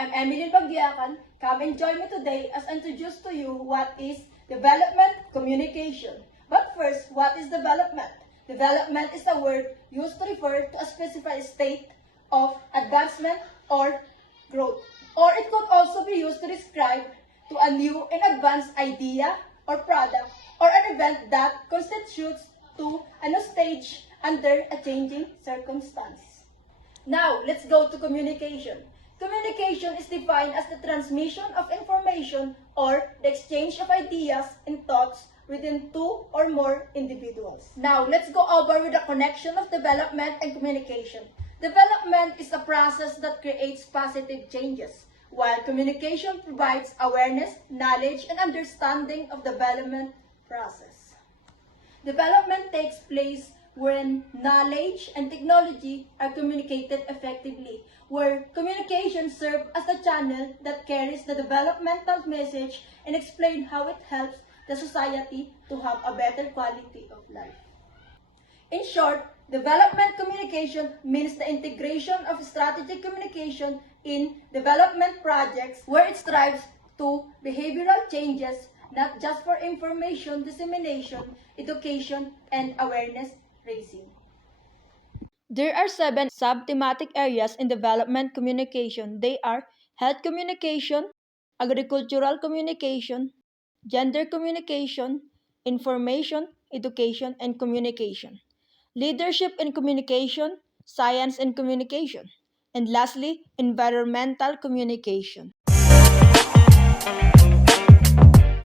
I'm Emily Bagyakan. Come and join me today as I introduce to you what is development communication. But first, what is development? Development is a word used to refer to a specified state of advancement or growth. Or it could also be used to describe to a new and advanced idea or product or an event that constitutes to a new stage under a changing circumstance. Now, let's go to communication. Communication is defined as the transmission of information or the exchange of ideas and thoughts within two or more individuals. Now, let's go over with the connection of development and communication. Development is a process that creates positive changes, while communication provides awareness, knowledge, and understanding of the development process. Development takes place when knowledge and technology are communicated effectively, where communication serves as the channel that carries the developmental message and explains how it helps the society to have a better quality of life. In short, development communication means the integration of strategic communication in development projects where it strives to behavioral changes not just for information dissemination, education, and awareness raising. There are 7 sub-thematic areas in development communication. They are health communication, agricultural communication, gender communication, information, education, and communication, leadership and communication, science and communication, and lastly, environmental communication.